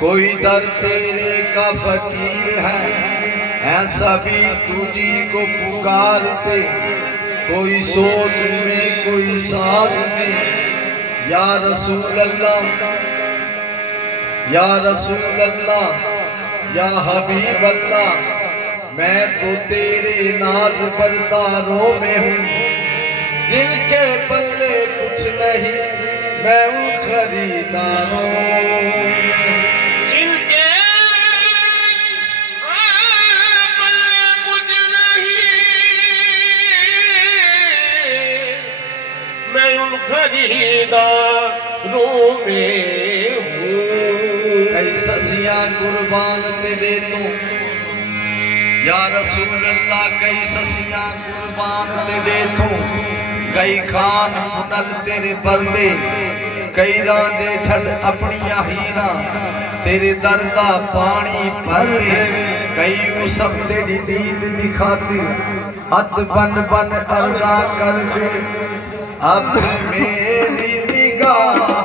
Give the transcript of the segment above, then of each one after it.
कोई दर तेरे का फकीर है सभी तुझी को पुकारते। कोई सोच में कोई साथ में, या रसूल अल्लाह या रसूल अल्लाह या हबीब अल्लाह। मैं तो तेरे नाज बरदारों में हूँ, जिनके पल्ले कुछ नहीं मैं उन खरीदारों में। जिनके पल्ले कुछ नहीं मैं उन खरीदारों में हूँ। कई ससियां कुर्बान ते दे तू या रसूल अल्लाह, कई ससियां कुर्बान ते दे तू। कई खान मुनल तेरे पर्दे, कई रांदे छड़ अपनियां हीरा तेरे दर दा पानी भर दे। कई यूसुफ तेरी दीद दिखाती, हथ बन बन अर्जा कर दे। अब मेरी निगाह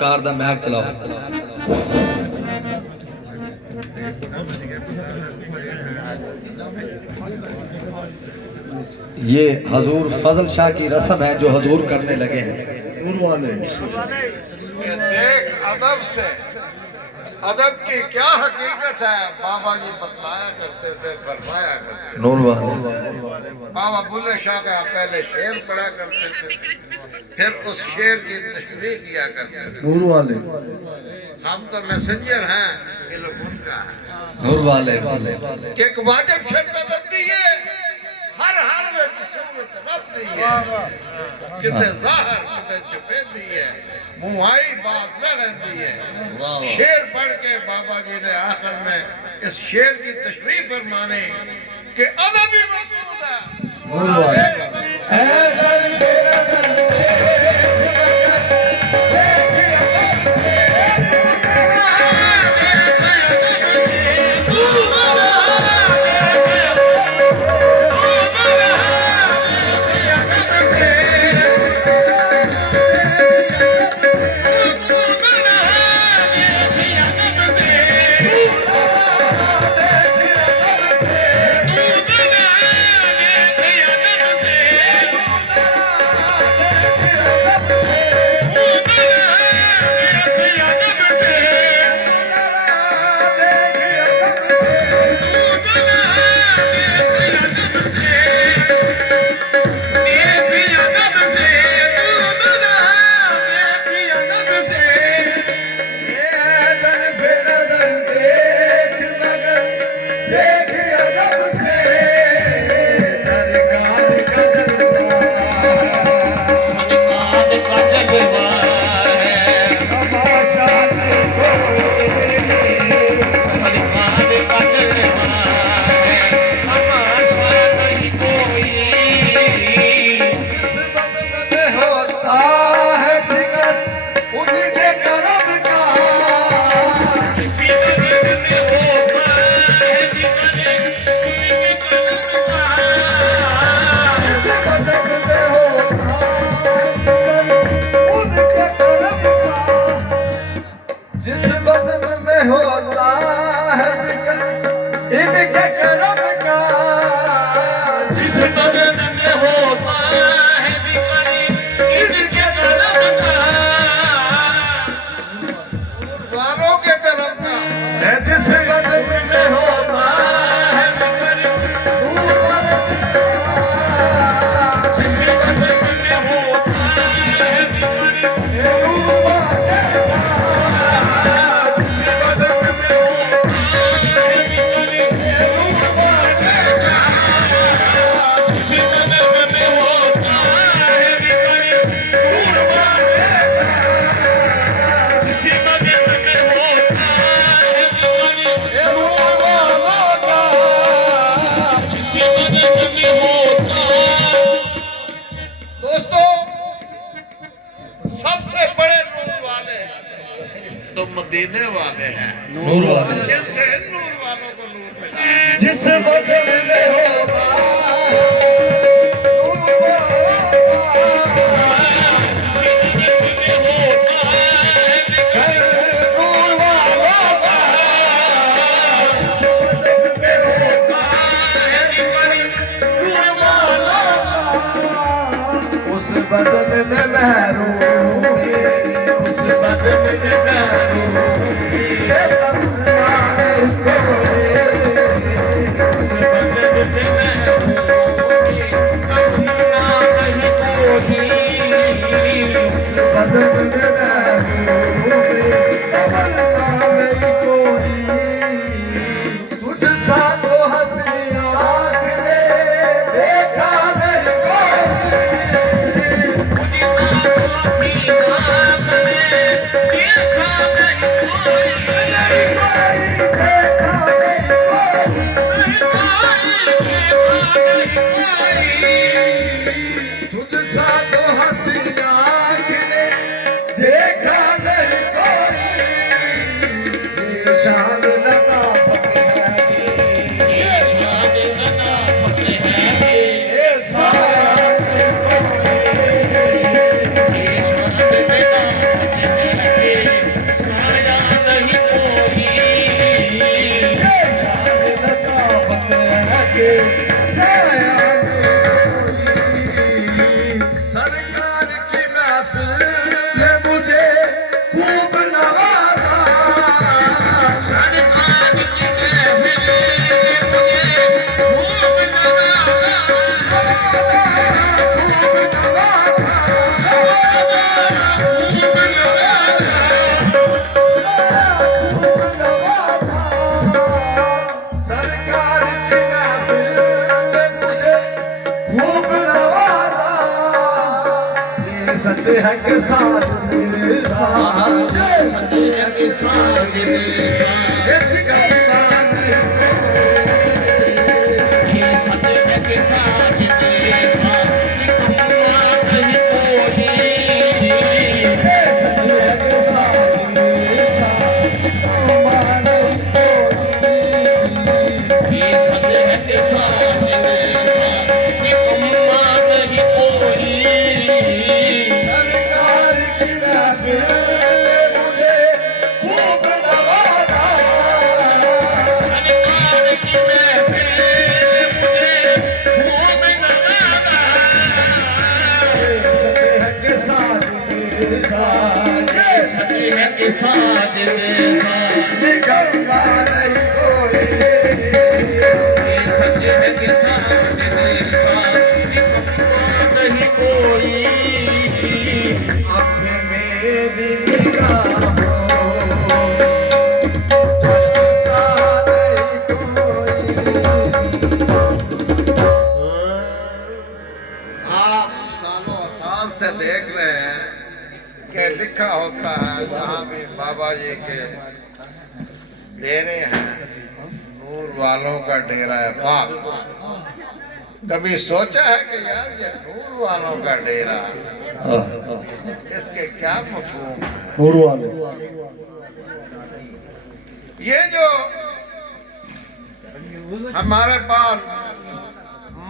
सरकार दा महल चलाओ। ये हजूर फजल शाह की रस्म है जो हजूर करने लगे हैं। ये देख अदब से, अदब की क्या हकीकत है बाबा जी बतलाया करते थे, फरमाया करते थे। नूर वाले बाबा बुल्ले शाह का पहले शेर पढ़ा करते थे, फिर उस शेर की तशरीह किया करते थे। नूर वाले हम तो मैसेंजर हैं, इल्म उनका है। नूर वाले कि एक वाजिब शर्त बंदी है, हर में सूरत रब दी है, किते ज़ाहिर किते छुपे दी है, मुहाई बात न रहती है। शेर पढ़ के बाबा जी ने आखिर में इस शेर की तशरीह फरमाने कि अदब ही मकसूद है। तो मदीने वाले हैं, नूर वाले जिनसे नूर वालों को नूर मिला। जिस बदन में होगा बदन में महरूम उस बदन में महरूम उस बदन में महरूम उस बदन में है के साजने साज सजे है के साजने साज ये सजे है के साजने साज निकम्मा नहीं कोई ये सजे है के साजने साज निकम्मा नहीं कोई सरकार की महफिल में मुझे खूब नवाजा सरकार की महफिल मुझे खूब नवाजा सचे है के साजने साज सजे है के साजने साज निकम्मा नहीं कोई ये सजे है के साजने साज निकम्मा नहीं कोई अब मेरी निगाहों झुकता नहीं कोई आप सालों साल से देख रहे हैं कि लिखा होता है जहाँ भी बाबा जी के डेरे हैं नूर वालों का डेरा है पाक। कभी सोचा है कि यार ये नूर वालों का डेरा इसके क्या मफहूम है? नूर वाले ये जो हमारे पास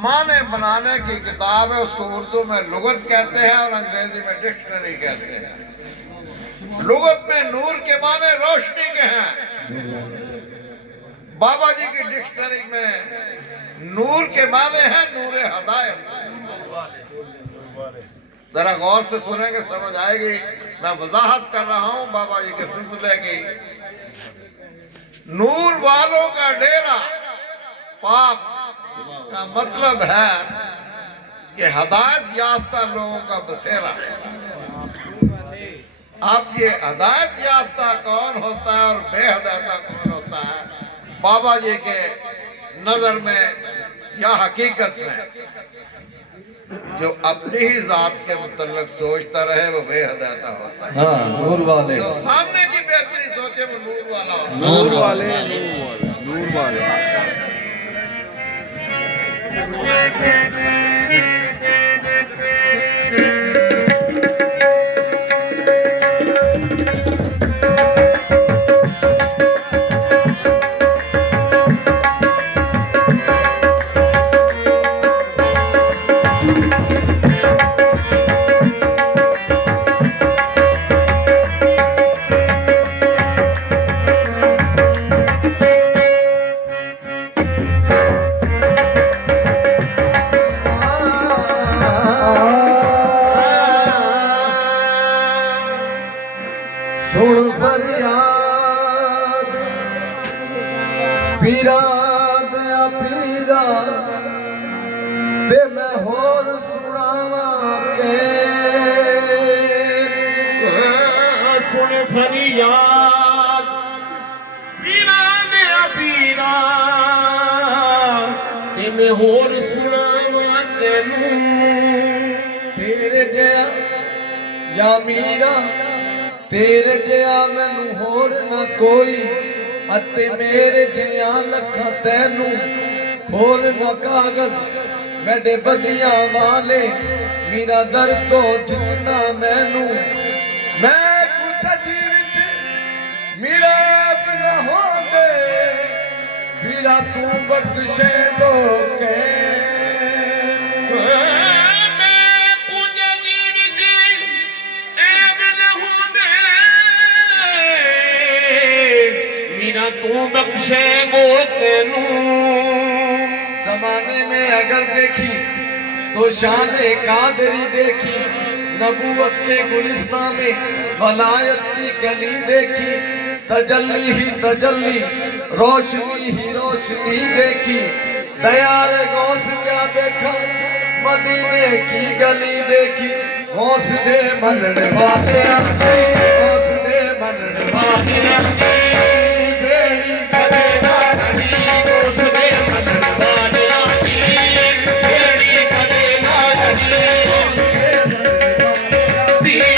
माने बनाने की किताब है उसको उर्दू में लुगत कहते हैं और अंग्रेजी में डिक्शनरी कहते हैं। लुगत में नूर के माने रोशनी के हैं। बाबा जी की डिक्शनरी में नूर के माने हैं नूरे हदायत। जरा गौर से सुनेंगे समझ आएगी। मैं वजाहत कर रहा हूं बाबा जी के सिलसिले की। नूर वालों का डेरा पाक का मतलब है कि हदायत याफ्ता लोगों का बसेरा। अब ये हदायत याफ्ता कौन होता है और बेहदायता कौन होता है, बाबा जी के नजर में या हकीकत में जो अपनी ही जात के मुतल्लिक सोचता रहे वो बेहदायता होता है। हाँ नूर वाले जो सामने की बेहतरी सोचे वो नूर वाला होता है। नूर वाले नूर वाले सुन फरियाद पीरा दया पीरा ते मैं होर सुनावा के सुन फरियाद पीरा दया पीरा ते मैं होर सुनावा तेनू तेरे जया या मीरा तेरे जया मैनू होर ना कोई अते मेरे जया लखा तैनू खोल ना कागज मेरे बदिया वाले मेरा दर तो झुकना मैनू मैं कुछ जीवित मेरा ऐब ना हो दे मेरा तू बख्शे दो के मैं कुछ जीव की ऐब न होंदे मेरा तू बख्शे गो तेनू जमाने में अगर देखी तो शान कादरी देखी, नबूवत के गुलिस्तान में वलायत की कली देखी, तजल्ली ही तजल्ली रोशनी ही रोशनी देखी। दयाल गौस क्या देखा, मदीने की गली देखी। गौस दे मनन वाले गौस दे मनन वाले बेड़ी कदे ना रही, गौस दे मनन वाले बेड़ी कदे ना रही, गौस दे मनन वाले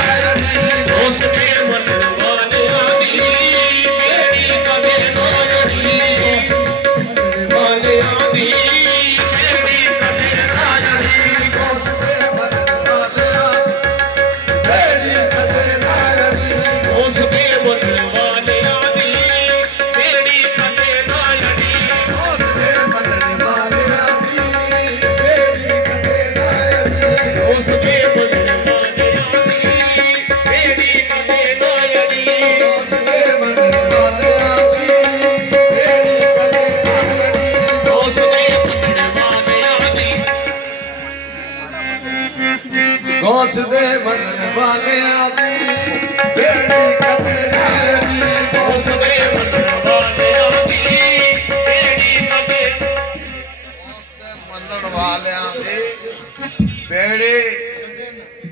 ਉਸਦੇ ਮੰਨਣ ਵਾਲਿਆਂ ਦੀ ਬੇੜੀ ਕਦੇ ਨਾ ਅੜੀ ਮੰਨਣ ਵਾਲਿਆਂ ਦੀ ਬੇੜੀ ਕਦੇ ਨਾ ਅੜੀ ਉਸਦੇ ਮੰਨਣ ਵਾਲਿਆਂ ਦੀ ਬੇੜੀ ਕਦੇ ਨਾ ਅੜੀ ਉਸਦੇ ਮੰਨਣ ਵਾਲਿਆਂ ਦੀ ਬੇੜੀ ਕਦੇ ਨਾ ਅੜੀ ਉਸਦੇ ਮੰਨਣ ਵਾਲਿਆਂ ਦੀ ਬੇੜੀ ਕਦੇ ਨਾ ਅੜੀ ਉਸਦੇ ਮੰਨਣ ਵਾਲਿਆਂ ਦੀ ਬੇੜੀ ਕਦੇ ਨਾ ਅੜੀ ਉਸਦੇ ਮੰਨਣ ਵਾਲਿਆਂ ਦੀ ਬੇੜੀ ਕਦੇ ਨਾ ਅੜੀ ਉਸਦੇ ਮੰਨਣ ਵਾਲਿਆਂ ਦੀ ਉਸਦੇ ਮੰਨਣ ਵਾਲਿਆਂ ਦੀ ਬੇੜੀ ਕਦੇ ਨਾ ਅੜੀ ਉਸਦੇ ਮੰਨਣ ਵਾਲਿਆਂ ਦੀ ਬੇੜੀ ਕਦੇ ਮੰਨਣ ਵਾਲਿਆਂ ਦੀ ਬੇੜੀ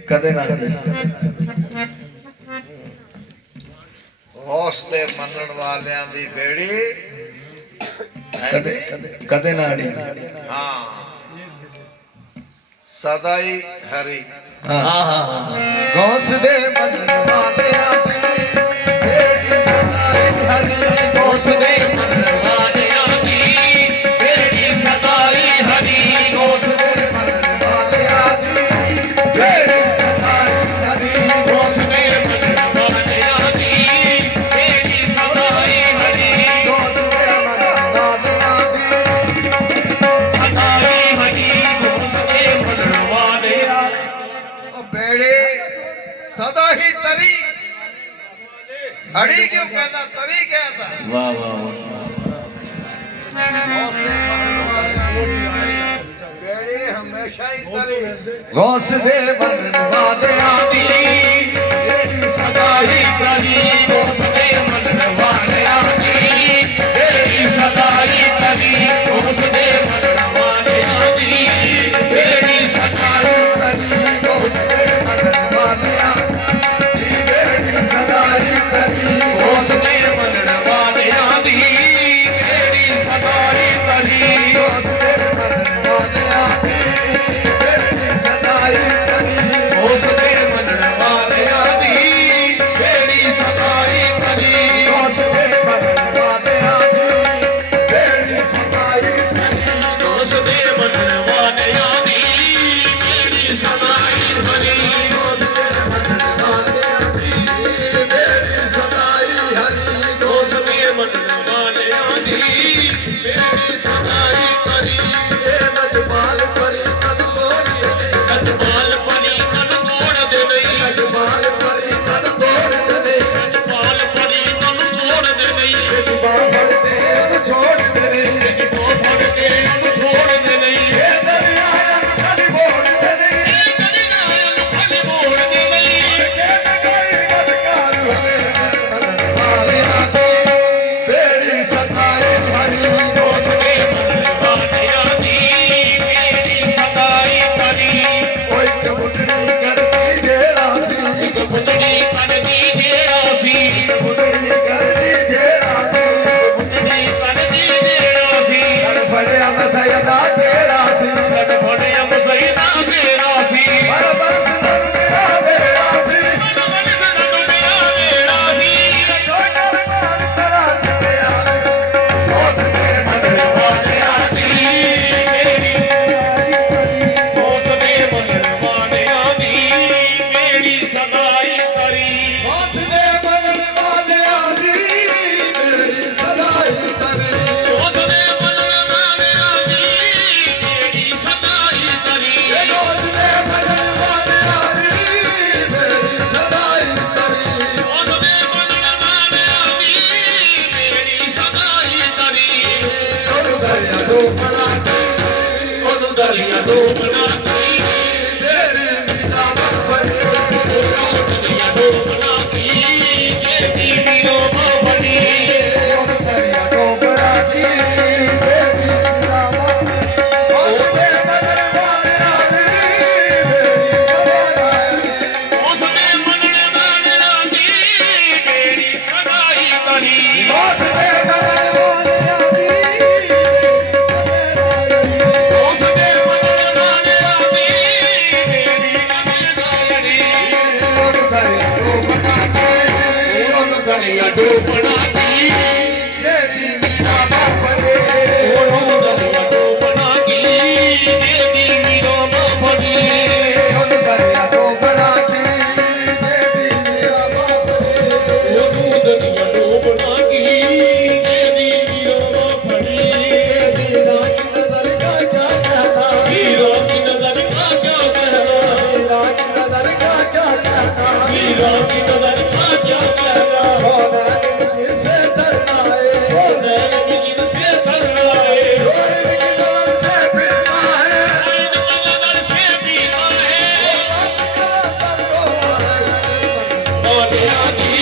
ਕਦੇ ਨਾ ਅੜੀ ਉਸ ਤੇ ਮੰਨਣ ਵਾਲਿਆਂ ਦੀ ਬੇੜੀ ਕਦੇ ਨਾ ਅੜੀ ਹਾਂ ਸਦਾ ਹੀ ਹਰੀ ਗੌਸ ਦੇ ਮੰਨਣ ਵਾਲਿਆਂ ਦੀ ਬੇੜੀ ਸਦਾ ਹੀ ਹਰੀ ਗੌਸ ਉਸਦੇ ਮੰਨਣ ਵਾਲਿਆਂ ਦੀ ਬੇੜੀ ਸਦਾ ਹੀ ਹਰੀ ਗੌਸ ਦੇ ਮੰਨਣ ਵਾਲਿਆਂ ਦੀ ਬੇੜੀ ਸਦਾ ਹੀ ਹਰੀ ਉਸਦੇ ਮੰਨਣ ਵਾਲਿਆਂ ਦੀ ਬੇੜੀ ਸਦਾ ਹੀ ਹਰੀ ਗੌਸ ਦੇ ਮੰਨਣ ਵਾਲਿਆਂ ਦੀ ਸਦਾ ਹੀ ਹਰੀ ਉਸਦੇ ਮੰਨਣ ਵਾਲਿਆਂ ਦੀ ਉਹ ਬੇੜੀ ਸਦਾ ਹੀ ਤਰੀ ਅੜੀ ਕਿਉਂ ਕਹਿੰਦਾ ਤਰੀ ਕਹਿੰਦਾ ਵਾਹ ਵਾਹ ਉਸ ਤੇ ਮੰਨਣ ਵਾਲਿਆਂ ਦੀ ਬੇੜੀ ਹਮੇਸ਼ਾ ਹੀ ਤਰੀ ਗੌਸ ਦੇ ਮੰਨਣ ਵਾਲਿਆਂ ਦੀ ਬੇੜੀ ਸਦਾ ਹੀ ਤਰੀ ਉਸਦੇ ਮੰਨਣ ਵਾਲਿਆਂ ਦੀ ਬੇੜੀ ਸਦਾ ਹੀ ਤਰੀ ਉਸਦੇ ਮੰਨਣ ਵਾਲਿਆਂ ਦੀ ਬੇੜੀ ਸਦਾ ਹੀ ਤਰੀ ਗੌਸ ਦੇ ਮੰਨਣ ਵਾਲਿਆਂ ਦੀ ਬੇੜੀ ਸਦਾ ਹੀ ਤਰੀ ਉਸਦੇ ਮੰਨਣ ਵਾਲਿਆਂ ਦੀ ਬੇੜੀ ਸਦਾ ਹੀ ਤਰੀ ਗੌਸ ਦੇ ਮੰਨਣ ਵਾਲਿਆਂ ਦੀ ਬੇੜੀ ਸਦਾ ਹੀ ਤਰੀ ਉਸਦੇ ਮੰਨਣ ਵਾਲਿਆਂ ਦੀ ਬੇੜੀ ਸਦਾ ਹੀ ਤਰੀ ਗੌਸ ਦੇ ਮੰਨਣ ਵਾਲਿਆਂ ਦੀ ਬੇੜੀ ਸਦਾ ਹੀ ਤਰੀ ਉਸਦੇ ਮੰਨਣ ਵਾਲਿਆਂ ਦੀ ਬੇੜੀ ਸਦਾ ਹੀ ਤਰੀ ਗੌਸ ਦੇ ਮੰਨਣ ਵਾਲਿਆਂ ਦੀ ਬੇੜੀ ਸਦਾ ਹੀ ਹਰੀ ਉਸਦੇ ਮੰਨਣ ਵਾਲਿਆਂ ਦੀ ਬੇੜੀ ਸਦਾ ਹੀ ਤਰੀ ਇਹ ਲਜਪਾਲ ਪਰੀ ਕਦ ਤੋੜਦੇ ਨੇ ਅਜਮਾਲ ਪਰੀ ਕਨ ਤੋੜਦੇ ਨਹੀਂ ਲਜਪਾਲ ਪਰੀ ਕਦ ਤੋੜਦੇ ਨੇ ਅਜਮਾਲ ਪਰੀ ਕਨ ਤੋੜਦੇ ਨਹੀਂ ਇਹ ਬਾਹ ਫੜਦੇ ਉਹਨੂੰ ਛੋੜਦੇ ਨੇ ਉਹ ਫੜਦੇ ਉਹਨੂੰ ਛੋੜਦੇ ਨਹੀਂ ਇਹ ਦਰਿਆਆਂ ਨੂੰ ਖਾਲੀ ਮੋੜਦੇ ਨੇ ਇਹ ਦਰਿਆ ਨੂੰ ਖਾਲੀ ਮੋੜਦੇ ਨਹੀਂ ਕਹਿੰਦੇ ਕੋਈ ਬਦਕਾਰ ਹੋਵੇ ਮੇਰੇ ਮੰਨਣ ਵਾਲਿਆਂ ਦੀ ਬੇੜੀ ਸਦਾ ਹੀ ਹਰੀ ਉਸਦੇ ਮੰਨਣ ਵਾਲਿਆਂ ਦੀ ਬੇੜੀ ਸਦਾ ਹੀ ਤਰੀ ਓਏ ਇੱਕ ਬੁੱਢੜੀ ਕਰਦੀ ਜਿਹੜਾ ਸੀ ਇੱਕ ਬੁੱਢੜੀ ਕਰਦੀ ਜਿਹੜਾ ਸੀ ਬੁੱਢੜੀ ਕਰਦੀ ਜਿਹੜਾ ਸੀ ਬੁੱਢੜੀ ਕਰਦੀ ਜਿਹੜਾ ਸੀ ਲੜ ਫੜਿਆ ਮੈਂ ਸੈਦਾ ਤੇਰਾ ਸੀ ਲੜ ਫੜਿਆ ਮਸਈਦਾ ਮੇਰਾ ਸੀ ਪਰ ਬਰਸ ਨਨ ਮੇਰਾ ਮੇਰਾ ਸੀ ਮਨ ਸਨੂ ਮੇਰਾ ਮੇਰਾ ਸੀ ਕੋਈ ਕਰ ਮਾਰ ਤਰਾ ਚਿਆ ਉਸ ਦੇ ਮੰਨਣ ਵਾਲਿਆਂ ਦੀ ਮੇਰੀ ਉਸਦੇ ਮੰਨਣ ਵਾਲਿਆਂ ਦੀ ਮੇਰੀ ਸਦਾਈ ਕਰੀ ਉਸ ਦੇ ਮੰਨਣ ਵਾਲਿਆਂ ਦੀ ਮੇਰੀ ਸਦਾ ਹੀ ਤਰੀ ਉਸਦੇ ਮੰਨਣ ਵਾਲਿਆਂ ਦੀ ਮੇਰੀ ਸਦਾਈ ਕਰੀ ਇਹ ਉਸ ਦੇ ਮੰਨਣ ਵਾਲਿਆਂ ਦੀ ਮੇਰੀ ਸਦਾ ਹੀ ਤਰੀ ਉਸਦੇ ਮੰਨਣ ਵਾਲਿਆਂ ਦੀ ਮੇਰੀ ਸਦਾਈ ਕਰੀ ਉਹਨੂੰ ਦਰਿਆ ਡੋਬਣਾ ਉਹਨੂੰ ਦਰਿਆ ਡੋਬਣਾ ਕਰੀ ਤੇਰੀ ਮੀਨਾ ਮਫਰੀ ਦਰਿਆ ਡੋਬਣਾ ਕੀ ਜਿਹੜੀ ਮੀਰੋ ਬਣੀ ਉਹਨੂੰ ਦਰਿਆ ਡੋਬਣਾ ਕੀ ਤੇਰੀ ਮੀਨਾ ਮਫਰੀ ਉਸ ਦੇ ਮੰਨਣ ਵਾਲਿਆਂ ਦੀ ਮੇਰੀ ਕਮਾਈ ਉਸਦੇ ਮੰਨਣ ਵਾਲਿਆਂ ਦੀ ਮੇਰੀ ਸਦਾਈ ਕਰੀ ਉਸ ਦੇ ਮੰਨਣ ਵਾਲਿਆਂ ਦੀ ਉਸਦੇ ਮੰਨਣ ਵਾਲਿਆਂ ਦੀ ਡੋਬਣਾ ਕੀ ਜਿਹੜੀ ਮੀਰਾ ਬਾਫੜੇ ਉਹਨੂੰ ਦਰਿਆ ਡੋਬਣਾ ਕੀ ਜਿਹਦੀ ਮੀਰਾ ਬਾਫੜੇ ਉਹਨੂੰ ਦਰਿਆ ਡੋਬਣਾ ਕੀ ਜਿਹੜੀ ਮੀਰਾ ਬਾਫੜੇ ਉਹਨੂੰ ਦਰਿਆ ਡੋਬਣਾ ਕੀ ਜਿਹਦੀ ਮੀਰਾ ਬਾਫੜੇ ਮੀਰਾ ਕੀ ਨਜ਼ਰ ਕਾ ਕਿਆ ਕਹਿਣਾ ਹੀਰਾ ਕੀ ਨਜ਼ਰ ਕਾ ਕਿਆ ਕਹਿਣਾ ਮੀਰਾ ਕੀ ਨਜ਼ਰ ਕਾ ਕਿਆ ਕਹਿਣਾ ਹੀਰਾ ਕੀ ਨਜ਼ਰ ਕਾ ਕਿਆ ਕਹਿਣਾ ਹੋਣਾ ਜਿਸੇ ਧਰਨਾ ਹੈ ਹੋਣਾ ਜਿਸੇ ਧਰਨਾ ਹੈ ਲੋਹੇ ਕੀ ਨਜ਼ਰ ਸੇ ਪੀਤਾ ਹੈ ਨਜ਼ਰ ਸੇ ਪੀਤਾ ਹੈ ਬਾਤ ਕਰਾ ਤਰ ਰੋਤਾ ਹੈ ਮੋਲਿਆ ਦੀ